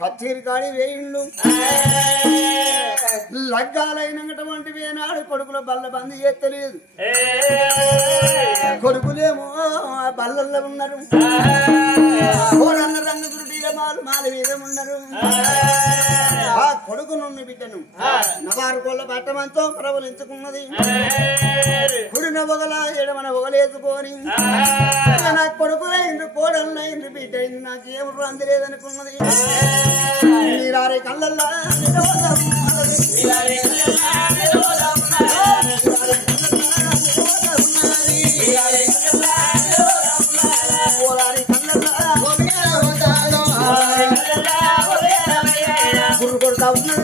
కచేరి వేయిండు లగ్గాలైనటువంటి వేనాడు కొడుకుల బల్ల బంద్ చేస్తలేదు. కొడుకులేమో బల్లల్లో ఉన్నారు, మాల మీద ఉన్నారు. ఆ కొడుకు నుండి బిడ్డను నవారు కోళ్ళ బట్ట మంచం ప్రబలించుకున్నది. కుడిన ఒగల ఎడమన ఒగలేసుకొని నా కొడుకులైంది కోడళ్ళైంది బిడ్డైంది నాకేమో అందలేదనుకున్నది. నీరారే కళ్ళల్లా గురు కొడతా ఉన్నది.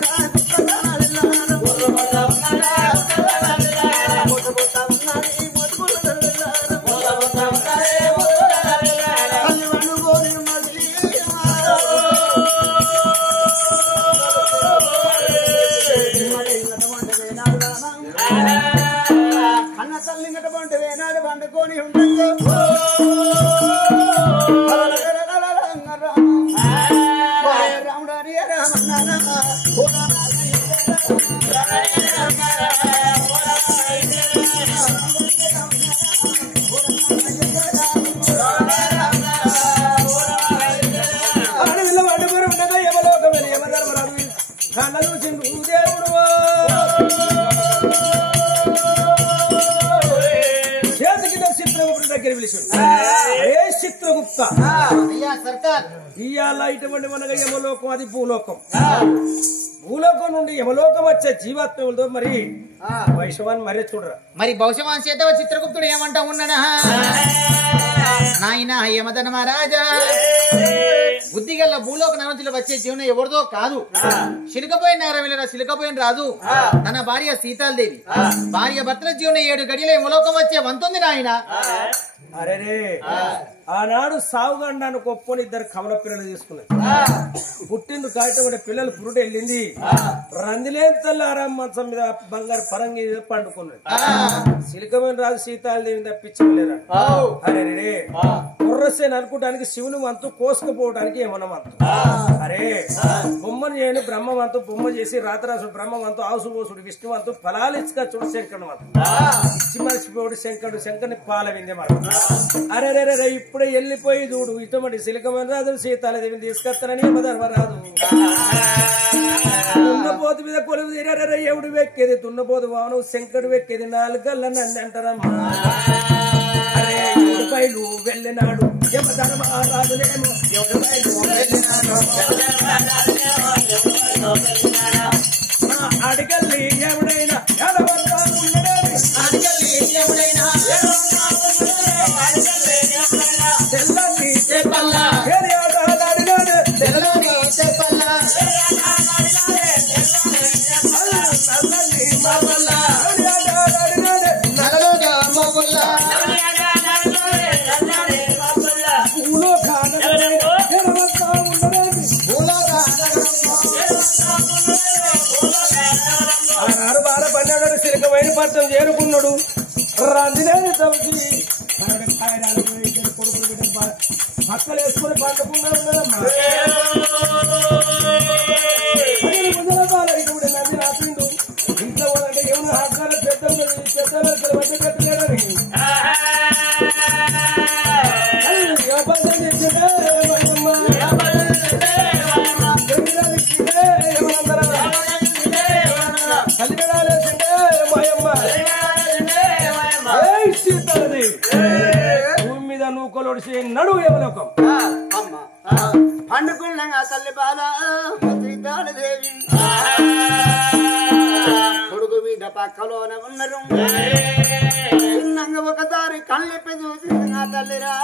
కళ్ళలు చిండు దేవుడు చేతికి చిత్రగుప్త దగ్గర పిలిచాడు. ఏ చిత్రగుప్త ఇయ్యాల ఇటువంటి మనగా యమలోకం అది భూలోకం. భూలోకం నుండి యమలోకం వచ్చే జీవాత్మలతో మరి వైశవాన్ని మరీ చూడరా. మరి భవిష్యవాన్ చేత చిత్రగుప్తుడు ఏమంటా ఉన్నాడా నాయన యమధన మహారాజా బుద్ధిగల్ల భూలోక నవతిలో వచ్చే జీవనం ఎవరిదో కాదు. శిలకపోయిన నగరం శిలకపోయిన రాజు తన భార్య సీతాదేవి భార్య భర్తల జీవనం 7 గడియల యమలోకం వచ్చే వంతుంది నాయన. అరే ఆనాడు సావుగండాను కొప్పుకొని 2 కమల పిల్లలు తీసుకున్నది. పుట్టిండు కాయటం పిల్లలు పురుడు వెళ్ళింది. రందిలేని తల్లి ఆరాం మంచం మీద బంగారు పరంగి పండుకున్నది. సిలికమైన రాజు సీతాదేవిని తప్పించలేరా. అరే కుర్రసేని అనుకోవడానికి శివుని వంతు కోసుకుపోవడానికి ఏమన్నా వంతు. అరే బొమ్మను చేయని బ్రహ్మ వంతు బొమ్మ చేసి రాతరాసుడు బ్రహ్మ వంతు ఆవుసుపోసుడు విష్ణు వంతు ఫలాలు ఇచ్చుక చూడు శంకరుడు వంతు ఇచ్చి మనిషిపోడు శంకరుని పాల విందే మాట. అరే ఇప్పుడే వెళ్ళిపోయి చూడు ఇటువంటి సిలికమైన రాజు సీతాదేవిని తీసుకొస్తానని యమధర్మరాజు దున్నపోతు మీద కొలువు తీరారే. ఎవడు వెక్కేది దున్నపోతు వాను శంకరుడు వెక్కేది 4 గల్ల నన్ను అంటారమ్మా. అరే ఎవడు పైలు వెళ్ళినాడు యమధర్మరాజులేమో ఎవడు పైలు వెళ్ళినాడు అడిగల్లి ఎవడైనా ఎడవల్లా ఉండేది అడిగల్లి ఎవడైనా తెల్లని చెప్పల్లా అడిగాడు తెల్లని చెప్పల్లా నల్లని మామల్లా అడిగాడు నల్లగా మామల్లా పూలో కానగరే ఎడవల్లా ఉండేది పూలో ఆనాడు బాల పన్నాడు సిలికమైన పట్టం చేరుకున్నాడు. రందిలేని తవ్వి కొడుకులు పక్కలు వేసుకుని పండుకున్నా ఉన్నదమ్మా. ఇప్పుడు నది రాసిండు ఇంట్లో వాళ్ళంటే ఏమన్నా ఆకారం చెత్తలు బట్టి కట్టలేడని భూమి మీద నూకలోడిసి నడు యమలోకం. పండుకున్నాగా తల్లి బాల సీతాదేవి కొడుకు మీద పక్కలోనే ఉన్నారు. చిన్నంగా ఒకసారి కళ్ళెప్పి చూసి నా తల్లిరా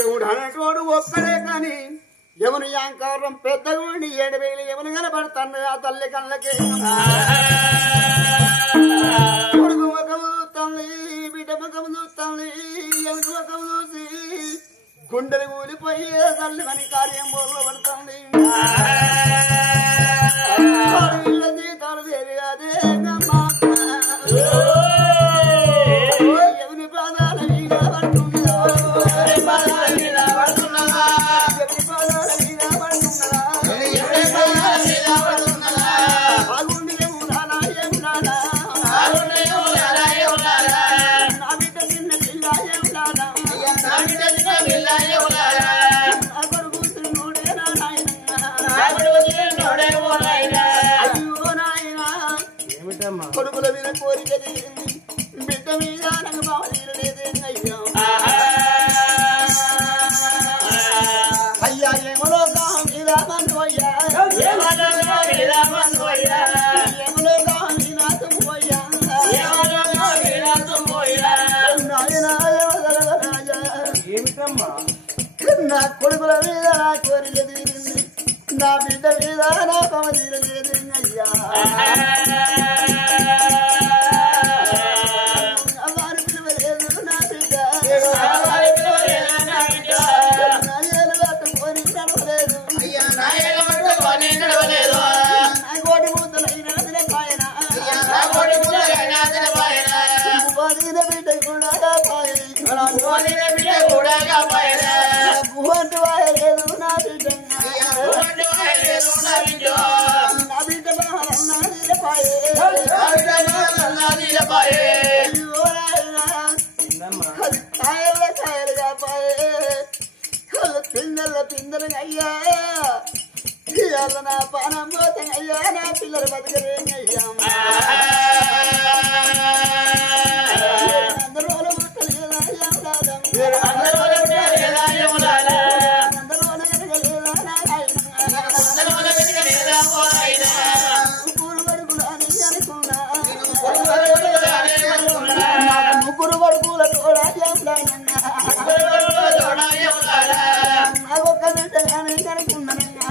ఎవడు అనేటోడు ఒక్కడే కాని ఎవరు యాంకారం పెద్దగుండి 7,000 ఎవరు కనబడతాను ఆ తల్లి కళ్ళకి. కొడుకు ముఖం చూస్తాంది బిడ్డ ముఖం చూస్తాంది ఎవరి ముఖం చూసి గుండెలు కూలిపోయి తల్లి అని కార్యం బోర్లో పడుతుంది. జీతాలు దేవి అదే ఎవరి పాదాల మీద పడుతున్నదో కొడుకుల మీద కోరిక తీరింది బిడ్డ మీద నాకు బావ తీరలేదేంగయ్యా. అయ్యా ఏమలోగా మీద మనోయ్యా ఏమలోగా మీద తుమ్మోయ్యా ఏమిటమ్మా నా కొడుకుల మీద నా కోరిక తీరింది నా బిడ్డ మీద నా బావ తీరలేదేంగయ్యా. కాయలుగా పాయే తిన్న పిల్లల పిందెలు అయ్యా ఇవాళ నా పానం పోతాం అయ్యా నా పిల్లలు బతకరేంగయ్యా అందరూ ముగ్గురు వడుకుల నాకొక్క బిడ్డ కానీ అనుకున్నానయ్యా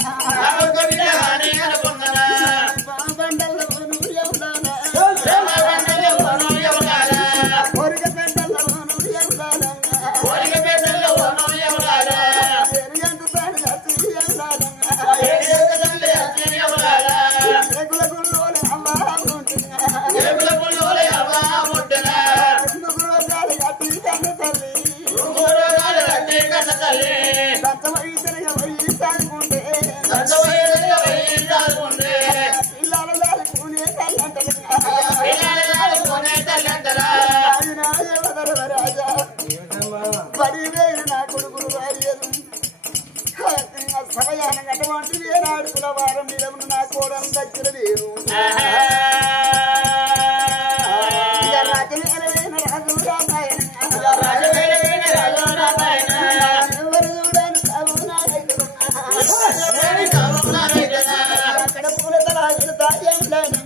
నా కొడుకులు సమయానం అటువంటి వేనాడు కులవారం నిలమును నా కోడలు దగ్గర లేరు రాజవేలైన రాజు రామాయణ ఎవరు చూడని సాగు అక్కడ పూల తలాలు తాజాములైనా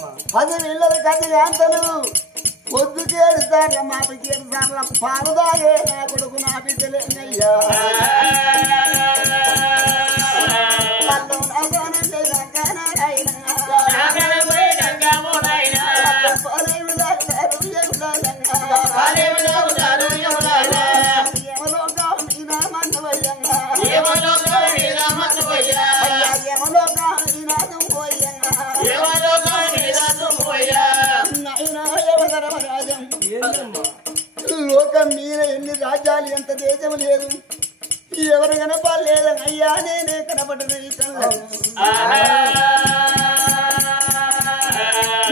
మాకు పది వీళ్ళది కది అంతలు పొద్దు చేరుతార్ల మాపి చేరుతార్ల పాలు తాగే నా కొడుకు నా బిడ్డలేనయ్యా లోకం మీద ఎన్ని రాజ్యాలు ఎంత దేశం లేదు ఎవరు కనపడలేదని అయ్యా నేనే కనపడను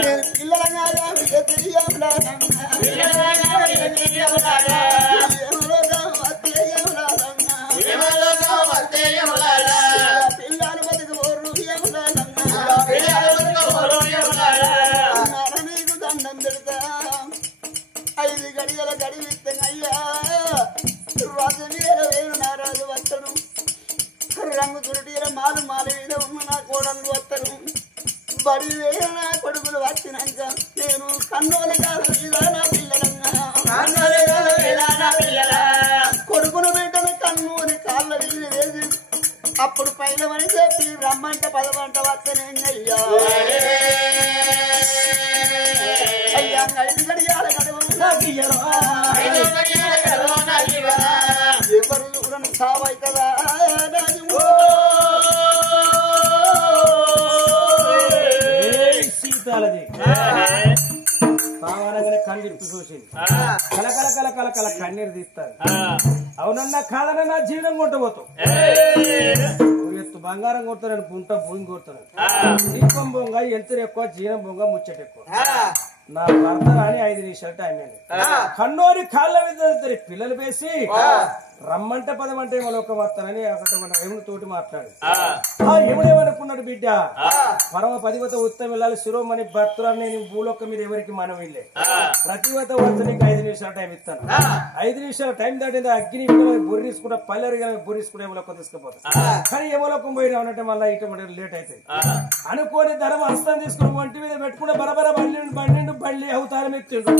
నేను పిల్లలంగా పిల్లలు బతుకుపోరు నీకు దండం పెడతా 5 గడియల గడివిస్తే అయ్యా రాజు మీద వేరు నా రాజు వత్తను రంగు తురుటీల మాలు మీద ఉన్న నా కోడలు వత్తను బడి వేరు నా కొడుకులు వచ్చినాక నేను కన్నోలు కాదు నా పిల్లలంగా కొడుకును బిడ్డను కన్ను అని కాళ్ళ వీధి వేసి అప్పుడు పైన అని చెప్పి రమ్మంట 10 గంట వస్తేనే అయ్యా అయ్యా 5 గడియాల ఎవరు చూడని సావైతదా సీతాలది సావనగానే కన్నీరు చూసింది కలకల కలకల కల కన్నీరు తీస్తారు అవునన్నా కాదన్నా జీవనం కొట్టబోతావు ఎత్తు బంగారం కొడతానని గుంట భూమి కొడతాను దీపం బొంగ ఎలుతురు ఎక్కువ జీనం బొంగ ముచ్చట ఎక్కువ నా భర్త రాని 5 నిమిషాలు టైం అయింది కన్నోరి కాళ్ళ మీద పిల్లలు వేసి రమ్మంటే 10 గంట ఏమలోక వస్తానని ఎముడు తోటి మాట్లాడు ఏమనుకున్నాడు బిడ్డ పరమ పదివత ఉత్తమ వెళ్ళాలి శిరోమణి భర్తరాన్ని నేను భూలోక మీద ఎవరికి మనం వెళ్ళే ప్రతివత వచ్చి నీకు 5 నిమిషాలు టైం ఇస్తాను 5 నిమిషాలు టైం దాటింది అగ్ని బుర్రీసుకుంటా పల్లెరిగా బుర్రీసుకుంటే ఏమలోక తీసుకుపోతాను కానీ ఏమలోకం పోయినా అంటే మళ్ళీ ఇటువంటి లేట్ అవుతుంది అనుకోని ధర్మ హస్తం తీసుకుని ఒంటి మీద పెట్టుకుంటే బరబర బండి బల్లి అవతారం ఎత్తిండు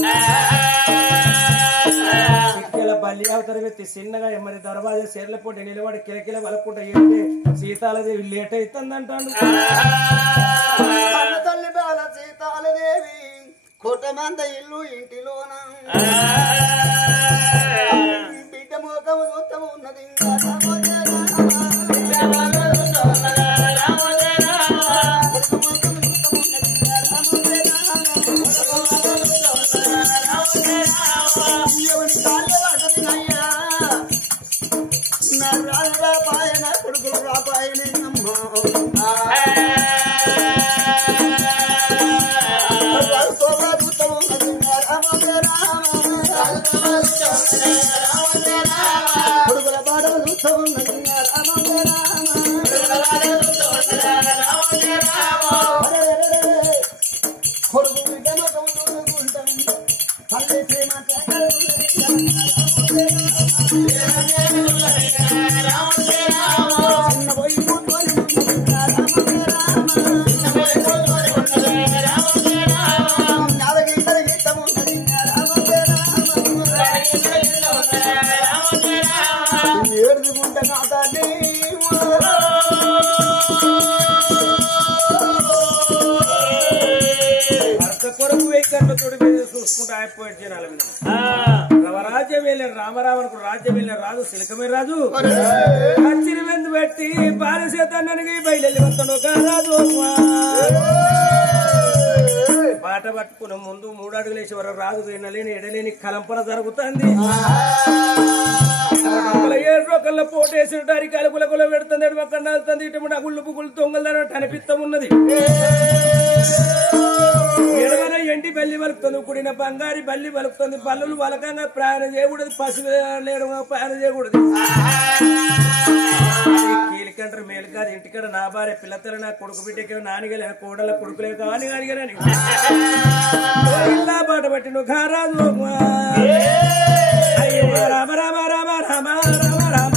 చిక్కెల బల్లి అవతారం ఎత్తి చిన్నగా మరి దర్వాజా సేర్ల పోటీ నిలబడి కిలకిల వలకుంటా ఏంటి సీతాలదేవి లేట్ అవుతుంది అంటాడు తల్లి బాల సీతాలదేవి కోటమంద ఇల్లు ఇంటిలోన బిడ్డ మోకము చూస్తూ ఉన్నది నా రాజు రాపాయన కొడుకులు రాపాయనే అమ్మా తోటి మీద చూసుకుంటూ అయిపోయి జనాల మీద రామరాజ్యం వెళ్ళిన రామరావణకు రాజ్యం వెళ్ళిన రాజు సిలకమే రాజు కచ్చిరి వెందు పెట్టి పారిసేతానికి బయలుదేరి వస్తాడు ఒక రాజు పాట పట్టుకుని ముందు 3 అడుగులు వేసి వరకు రాజు తినలేని ఎడలేని కలంపన జరుగుతుంది 7 రూపాయల పోటేసిన అరికాలు కుల పెడుతుంది ఎడమక్కడ నాలుతుంది ఇటు గుళ్ళు పుగులు తొంగలు అనిపిస్తం ఉన్నది ఎడమన ఎండి బల్లి వలుకుతుంది కూడిన బంగారి బల్లి వలుకుతుంది బల్లులు వలకంగా ప్రయాణం చేయకూడదు పసుపు లేడు ప్రయాణం చేయకూడదు కీలికంటారు మేలు కాదు ఇంటికాడ నా భార్య పిల్లతల నా కొడుకు బిడ్డకి నానిగలే కోడల కొడుకులే కాని కానిగలని ఇలా పాట పట్టి నువ్వు కారాదు అయ్యో రామ రామ రామ రామ రామ రామ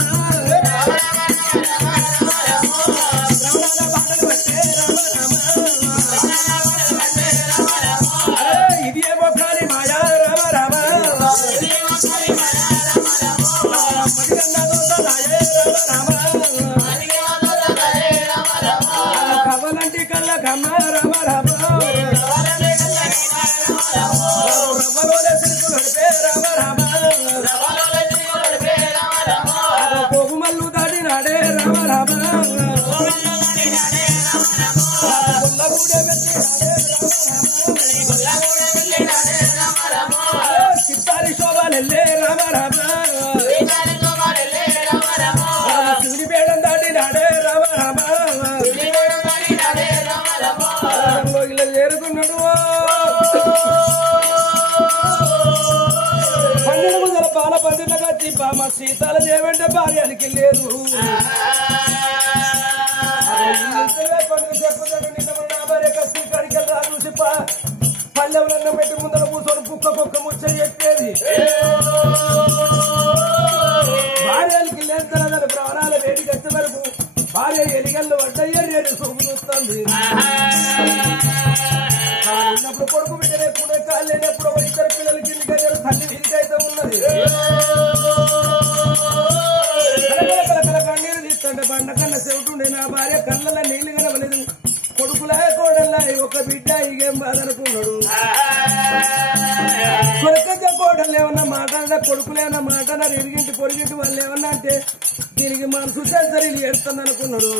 ఇది ఏమో కాని మాయా రామ రామ కవలంటి కళ్ళ కమ్మ రామ రామ కోగుమల్లు దాటినాడే రామ రామ చిత్తారి శోభాలెల్లే రామ రామ శివుడి పేడం దాటినాడే రామ రామ ఇలా చేరుకున్నాడు 12 ముందల పాల పందిళ్ళగా తిప్పామ సీతాల దేవంటే భార్యానికి లేదు చెప్పుతాడు నిన్న నా భార్య కసి కడికలు రాజు పల్లెవులన్న పెట్టి ముందర కూర్చొని కుక్క ముచ్చ చెప్పేది భార్యలకి లేదు తన ప్రాణాల వేడికి వచ్చే వరకు భార్య ఎలిగల్లో వడ్డయ్యేడు సోపు చూస్తుంది ఉన్నప్పుడు కొడుకు బిడ్డలేకుండా కాళ్ళు లేనప్పుడు 2 పిల్లలకి ఇంటికి తల్లి వీరికైతే ఉన్నది కన్నీరు తీస్తుంటే బండ కన్నా చెవుటుండే నా భార్య కళ్ళ నీళ్లు కనవలేదు కొడుకులా కోడల్లా ఒక బిడ్డ ఇగేం బాధనుకున్నాడు కొడుక కోడలు ఏమన్నా మాట్లాడినా కొడుకులేమన్నా మాట్లాడారు ఇరిగింటి పొరిగింటి వాళ్ళు ఏమన్నా అంటే దీనికి మనసు సరి ఏడుతుంది అనుకున్నాడు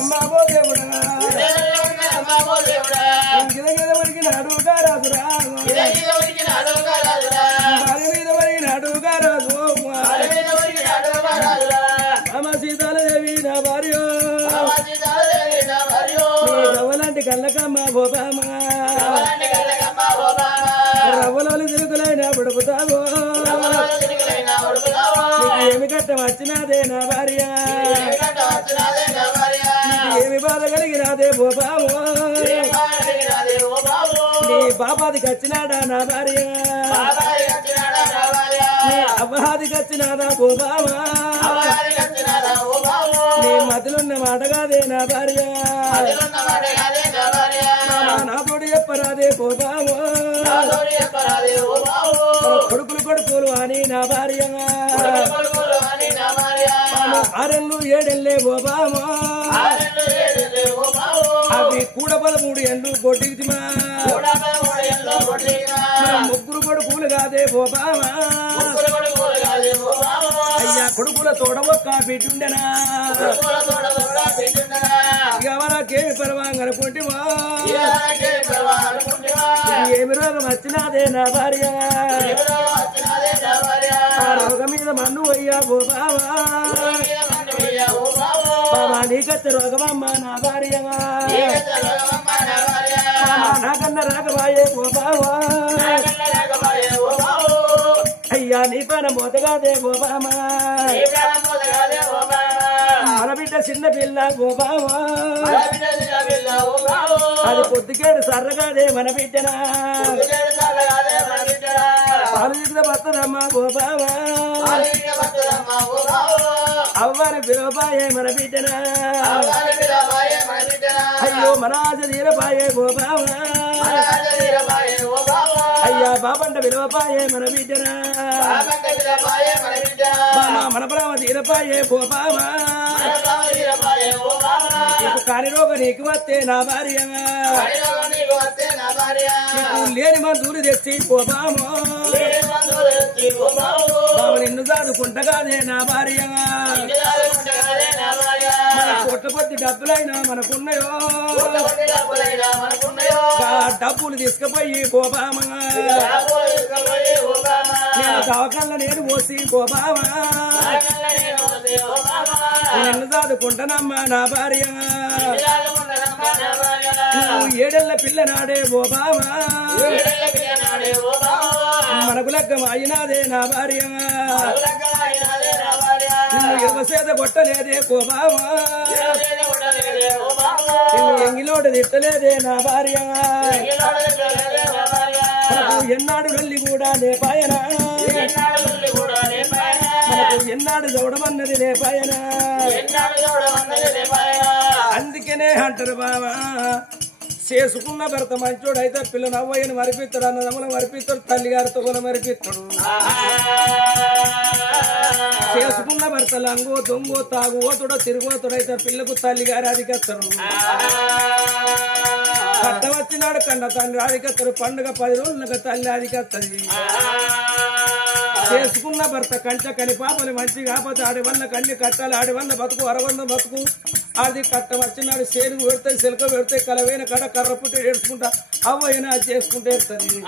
అమ్మాబో దేవుడా వరికినాడు గారాజురా భార్య మీద వరికినాడు గారాజు అమ్మ సీతాలదేవి నా భార్య రవ్వలాంటి కళ్ళకమ్మ బోబామ రవ్వలోని తిరుగులైన పడుకుతావు ఏమి కట్ట వచ్చినాదే నా భార్య ఏమి బాధ కలిగినాదే బోబాము నీ బాబాదికి వచ్చినాడా నా భార్య నీ అవ్వహాదికి వచ్చినాదా బోబామా నీ మధ్యలున్న మాట కాదే నా భార్య నాతోటి చెప్పరాదే బోబాము కొడుకులు అని నా భార్య 6 7 బోబామా అవి కూడా 13 ఏళ్ళు కొట్టిమా 3 కొడుకులు కాదే బోబామా అయ్యా కొడుకుల తోడ ఒక్క బిడ్డుండెనా ఇక మనకేమి పర్వాంగనుకుంటేమా ఏమి రోగం వచ్చినాదే నా భార్య ఆ రోగం మీద మన్ను అయ్యా బోబావా నీకచ్చ రోగమమ్మ నా భార్య నాకన్నా రాకబాయే బోబావా అయ్యా నీ పన మోతగాదే బోబామా మన బిడ్డ చిన్న పిల్ల బోబామా అది పొద్దుకేడు సర్రగాదే మన బిడ్డనా పాలు దిగుద బతదమ్మా బోబామా అవ్వని పిలవబాయే మన బిడ్డనా అయ్యో మనాజ తీరబాయే బోబామా అయ్యా బాబండ విలువబాయే మన బిడ్డనా మన బ్రహ్మ తీరపాయే పోపామా కాని రోగ నీకు వస్తే నా భార్య లేని మందులు తెచ్చి పోపామో నిన్ను చదువుకుంటగానే నా భార్య మన కోట్ల కొద్ది డబ్బులైనా మనకున్నాయో డబ్బులు తీసుకుపోయి పోపామా నేను దవకల్లా నేను పోసి పోపామా నిన్ను చదువుకుంటానమ్మా నా భార్య నువ్వు ఏడెళ్ళ పిల్లనాడే ఓ బావా మనకు లగ్గం అయినాదే నా భార్య నిన్ను యువసేద కొట్టలేదే ఓ బావా నిన్ను ఎంగిలోడు తిట్టలేదే నా భార్య ఎన్నాడు వెళ్ళి కూడా లేపాయనా మనకు ఎన్నాడు చూడమన్నది లేపాయనా అందుకనే అంటారు బావా చేసుకున్న భర్త మంచోడు అయితే పిల్ల నవ్వయ్యని మరిపిస్తాడు అన్నదమ్ములు మరిపిస్తాడు తల్లిగారితో కూడా మరిపిస్తాడు చేసుకున్న భర్త లంగో దొంగో తాగు ఓతుడో తిరుగుతుడు అయితే పిల్లకు తల్లిగారి అధికత్తరు కట్ట వచ్చినాడు కన్న తండ్రి అధికత్తరు పండుగ 10 రోజులకు తల్లి అధికత్తది చేసుకున్న భర్త కంచ కని పాపని మంచి కాకపోతే ఆడి వల్ల కన్ని కట్టాలి ఆడి వల్ల బతుకు అరవంద బతుకు అది కట్ట వచ్చినాడు సేరు పెడితే సిలక పెడితే కలవైన కడ కర్ర పుట్టి ఏడ్చుకుంటా అవ్వైనా చేసుకుంటే ఏడుతుంది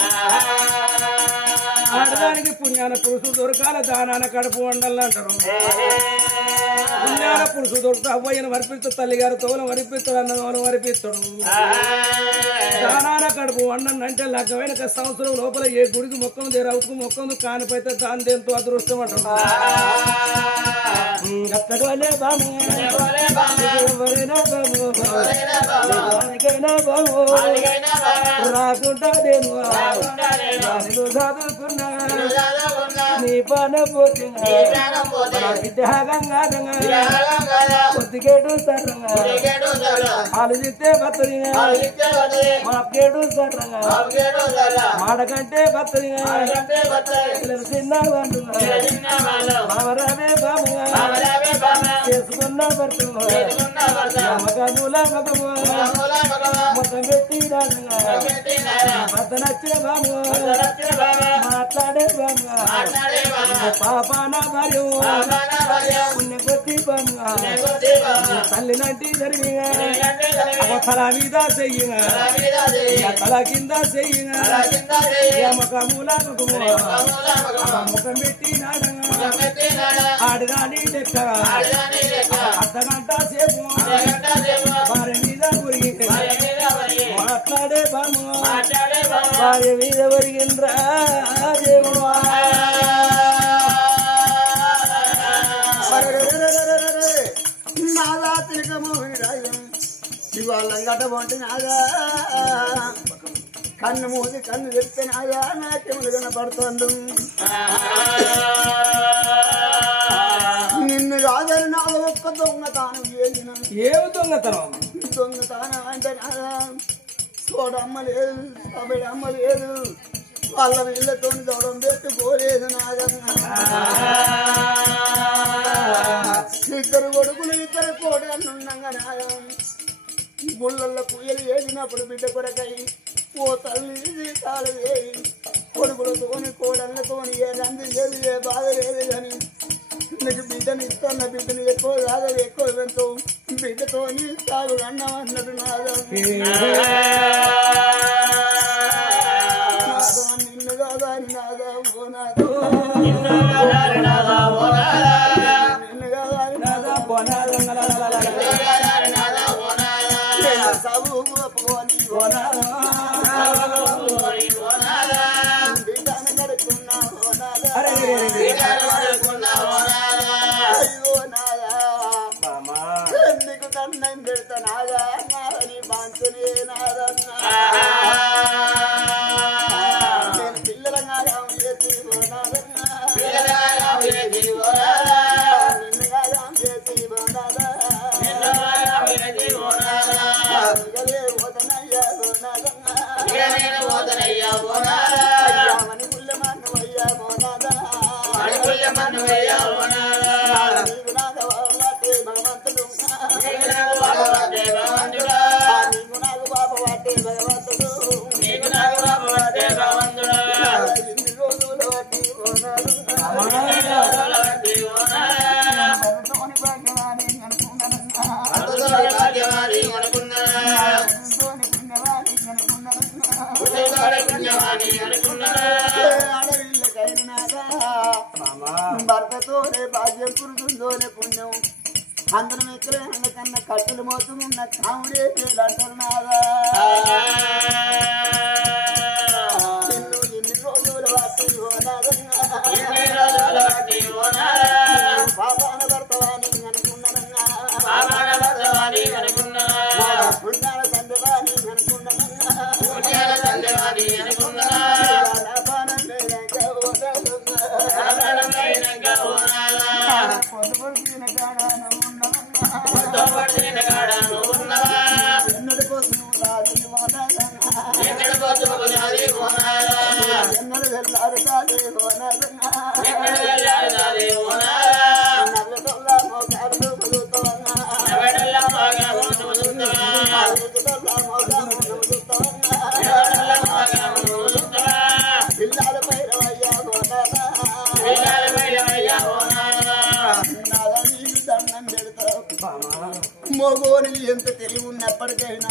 ఆడదానికి పుణ్యాన పురుషుడు దొరకాల దానాన కడుపు వండాలని అంటారు పుణ్యాన పురుషుడు దొరుకుతూ అవ్వయ్యను వరిపిస్తాడు తల్లిగారు తోలం వరిపిస్తాడు అన్నదోనం వరిపిస్తాడు దానాన కడుపు వండని అంటే లగ్గమైన సంవత్సరం లోపల ఏ గుడికి మొక్కంది రౌకు మొక్కందు కానిపైతే దాని ఎంతో అదృష్టం అంటారు గట్టగలే బాము ఎవరైనా బాము దానికైనా బాము రాకుంటాదేమో చదువుకున్నా నీ పాన పోతున్నా గంగా కొద్దికేటు సర్రంగా ఆలోచిస్తే బతురిగా మాకేడు సర్రంగా మాడకంటే బతురిగా చిన్న బామరావే బాముగా చేసుకున్న భర్త మగముల మగము మొత్తం పెట్టి భర్త నచ్చిన బాము మాట్లాడే బాముగా పాపాన భార్య పుణ్య కొద్ది బాముగా తల్లి లాంటి జరిగిగా తల మీద చెయ్యిగా తల కింద చెయ్యిగా మగముల మగము ముఖం పెట్టి నాడగా ఆడదాని లెక్క అర్ధగంట సేపు భార్య మీద గురి మాట్లాడే బాము భార్య మీద ఒరిగింద్రా దేవుడా నాదా తిలకమోహని రాజం ఇవాళంగట వంటి నాదా కన్ను మూసి కన్ను చెప్తే నాదా నాట్యములు కనపడుతుంది నిన్ను రాజని నాద ఒక్క దొంగతానం చేసిన ఏమి దొంగతనం దొంగతానం అంటే నాదా చూడమ్మ లేదు అమ్మ లేదు వాళ్ళ వీళ్ళతో దూరం పెట్టుకోలేదు నాదన్నా ఇద్దరు కొడుకులు ఇద్దరు కోడళ్ళు ఉండగా నాదా గుళ్ళల్లో పూయలు వేసినప్పుడు బిడ్డ కొరకై ఓ తల్లి కాలు వేయి కొడుకులతోని కోడళ్ళతోని ఏ రంది లేదు ఏ బాధ లేదు కానీ నీకు బిడ్డని ఇస్తున్న బిడ్డని ఎక్కువ కాదు ఎక్కువ వెళ్తూ బిడ్డతోని తాగు అన్నం అన్నట్టు నాదా నిన్ను కాదా నాదా ఓ నాదో నిన్ను కాదా సబు పోని బిడ్డను కడుకున్నా అయ్యో నాదా నీకు దండం పెడతా నాదా నాదని బాంతులే నాదన్నా నేను పిల్లలంగా చేసి నాదన్నా నిన్ను కాదా చేసి నాదా మణిపుల్లమన్ను అయ్యా మోనాదా కళ్ళతోనే భాగ్యం కురుతుందోనే పుణ్యం అందరం ఎక్కడ కన్నా కట్టెలు మోతున్న కాముడే పేరంటారు నాదా ఎన్ని రోజులు వాటి పాపాన భర్తవాణి అనుకున్నానన్నా పుణ్యాల తండ్రివాణి అనుకున్నానన్నా మోగోని ఎంత తెలివి ఉన్నప్పటికైనా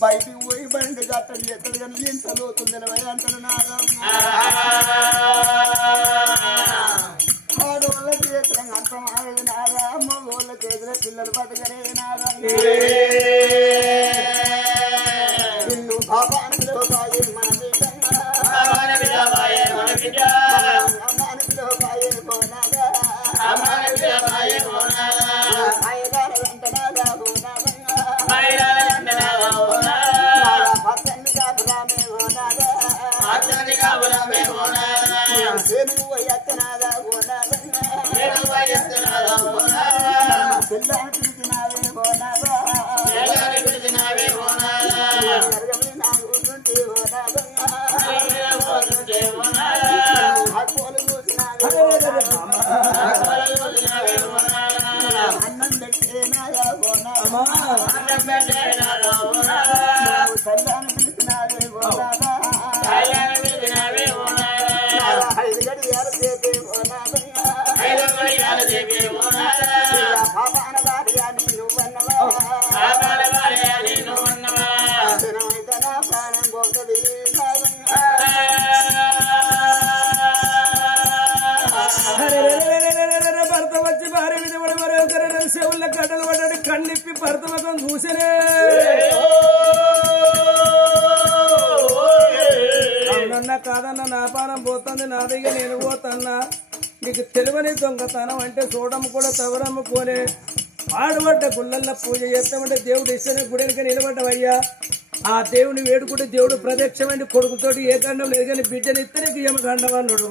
బయటికి పోయి బండి గట్టలు ఎత్తడు కానీ ఎంత లోతు నిలవై అంటాడు నాదా ఆడవాళ్ళ చేతుల అంతం ఆడదు నాదా మగోళ్ళ చేతుల పిల్లలు బతకరే నాదా నిన్ను పాపానికి బాయే మన భర్త వచ్చి భార్య మీద పడి మరొకరు చెవుల గడ్డలు పడ్డాడు కన్నిప్పి భర్త ముఖం చూసనే అవునన్నా కాదన్నా నా పానం పోతుంది నా దగ్గర నేను పోతన్నా నీకు తెలివని దొంగతనం అంటే చూడము కూడా తవరమ్మ పోలే ఆడబడ్డ గుళ్ళల్లో పూజ చేస్తామంటే దేవుడు ఇష్టమైన గుడికి నిలబడ్డవయ్యా ఆ దేవుని వేడుకుంటే దేవుడు ప్రత్యక్షమైన కొడుకుతోటి ఏ గండం లేదు కానీ బిడ్డని ఇస్తే నీకు ఏమగండం అన్నాడు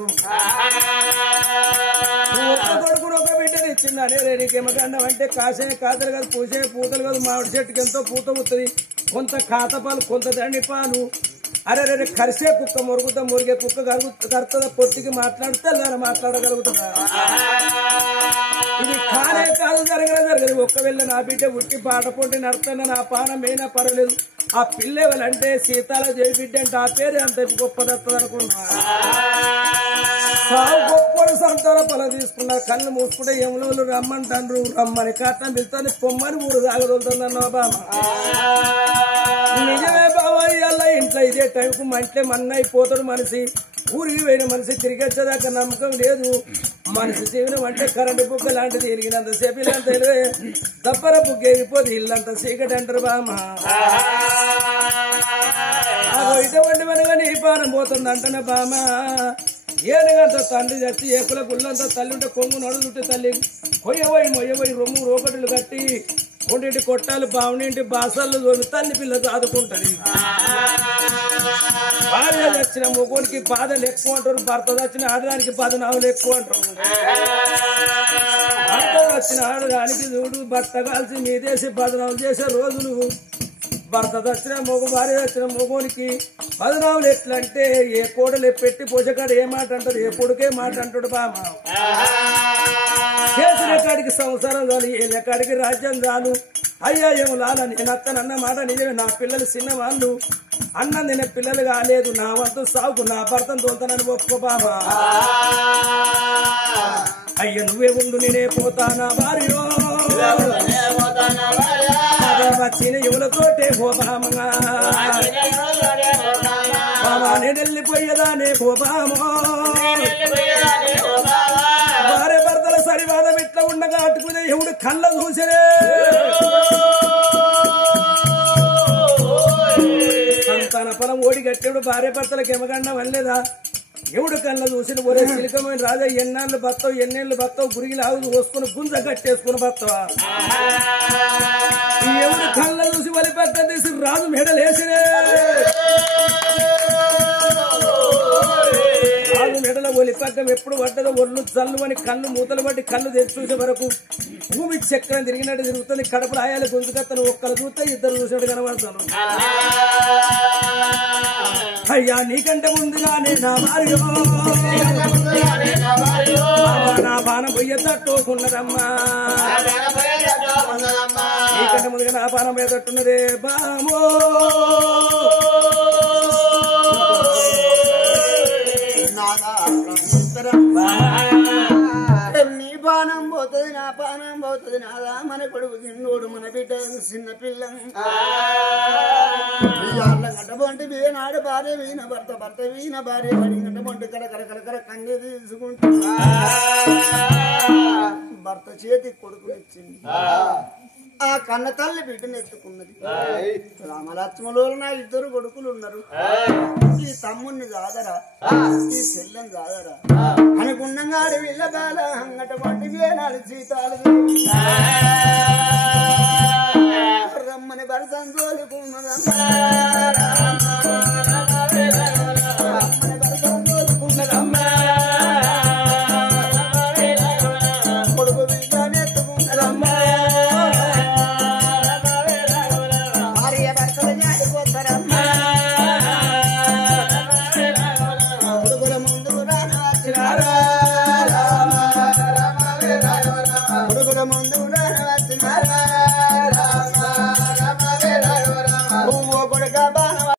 ఒక్క కొడుకును ఒక బిడ్డని ఇచ్చింది అనే నీకేమగండం అంటే కాసే కాతలు కాదు పూసే పూతలు కాదు మామిడి చెట్టుకి ఎంతో పూత అవుతుంది కొంత కాతపాలు కొంత దండి పాలు అరే రే కరిసే కుక్క మురుగుతా మురిగే కుక్క కరుతుందా పొట్టికి మాట్లాడితే అలా మాట్లాడగలుగుతుందా ఇది కానే కాదు జరగదు ఒక్కవేళ నా బిడ్డ ఉట్టి పాట పొంటి నడుతున్నా నా పానం అయినా పర్వాలేదు ఆ పిల్లెవలంటే సీతాల దేవి బిడ్డ అంటే ఆ పేరు అంత గొప్పదత్తది అనుకున్నా సాగు గొప్పడు సంతాన పొల తీసుకున్నారు కళ్ళు మూసుకుంటే ఎములు రమ్మంటాండ్రు రమ్మని కట్టం పిలుతుంది పొమ్మని మూడు తాగదులుతుందన్న బామ నిజమే బావయ్యల్లా ఇంట్లో ఇదే టైంకు మంటే మన్నైపోతాడు మనిషి ఊరికి పోయిన మనిషి తిరిగి వచ్చేదాకా నమ్మకం లేదు మనిషి జీవనం అంటే కరెంటు బుక్క లాంటిది ఎరిగినంతసేపు ఇల్లంత దబ్బర బుక్క ఎగిపోతే ఇల్లంత చీకటి అంటారు బామ ఇటువంటి మనగా నీ పానం పోతుంది అంటనే బామ ఏనుగంత తండ్రి చచ్చి ఏకుల గుళ్ళంతా తల్లి ఉంటే కొంగు నడుచుంటే తల్లి మొయ్యబోయి రొమ్ము రోకటులు కట్టి ఒంటింటి కొట్టాలు బావునింటి బాసళ్ళు తల్లి పిల్ల చదువుకుంటది భార్య చచ్చిన మొగోనికి బాధలు ఎక్కువ అంటారు భర్త చచ్చిన ఆడదానికి బదనావులు ఎక్కువ అంటారు భర్త వచ్చిన ఆడదానికి చూడు భర్త కాల్చి మీదేసి బదనావులు చేసే రోజులు భర్త దచ్చిన మొగ భార్య వచ్చిన మొగోనికి బదనావులు ఎట్లంటే ఏ కోడలు పెట్టి పోషకాడు ఏ మాట అంటారు ఏ కొడుకే మాట అంటాడు బామ చేసిన కాడికి సంసారం చాలు ఏ కాడికి రాజ్యం చాలు అయ్యా ఏమో లాల నేను అత్తనన్న మాట నిజమే నా పిల్లలు చిన్నవాళ్ళు అన్న నేను పిల్లలు కాలేదు నా వంతు సాగుకు నా భర్తను తోలుతానని ఒప్పుకో బాబా అయ్య నువ్వే ఉండు నేనే పోతానా భార్యో వచ్చిన యువలతోటే పోబామా బాబా నేను వెళ్ళిపోయేదానే పోబామో భార్య భర్త పరివాదం ఇట్లా ఉండగా అటుకునే ఎవడు కళ్ళ చూసరే సంతాన ఫలం ఓడి గట్టెడు భార్య భర్తలకు ఎమగండం అనలేదా ఎవడు కళ్ళ చూసిన ఒరే సిలికమైన రాజా ఎన్నాళ్ళు బతావు ఎన్నేళ్ళు బతావు గురిగిలు ఆవులు పోసుకుని గుంజ కట్టేసుకుని బతావా ఎవడు కళ్ళ చూసి వలిపెట్ట తీసి రాజు మెడలేసినే రాజు మెడల ఒలిపగ్గం ఎప్పుడు పడ్డదో ఒళ్ళు జల్లు అని కళ్ళు మూతలు పట్టి కళ్ళు తెచ్చి చూసే వరకు భూమి చక్రం తిరిగినట్టు తిరుగుతుంది కడపలు ఆయాలి గొంతుకత్తను ఒక్కరు చూస్తే ఇద్దరు చూసినట్టు కనబడతాను అయ్యా నీకంటే ముందుగానే నా భార్య నా బాణం పొయ్య తట్టుకున్నదమ్మా నీకంటే ముందుగా నా బాణం పోయ తట్టున్నదే బామో నీ పానం పోతుంది నా పానం పోతుంది నాదా మన కొడుకు చిన్నోడు మన బిడ్డ చిన్న పిల్ల గంటబంటి వీనాడు భార్య వీణ భర్త భర్త వీణ భార్య పడి గంటబంటి కరకర కన్ను తీసుకుంటా భర్త చేతి కొడుకునిచ్చింది ఆ కన్న తల్లి బిడ్డను ఎత్తుకున్నది రామలక్ష్మణులు నా ఇద్దరు కొడుకులు ఉన్నారు ఈ తమ్ముణ్ణి కాదరా ఈ చెల్లెని కాదరా అనుకున్నగా వీళ్ళ కాల అంగటమంటి వేనాలు జీతాలు రమ్మని భరతం తోలుకున్నదమ్మా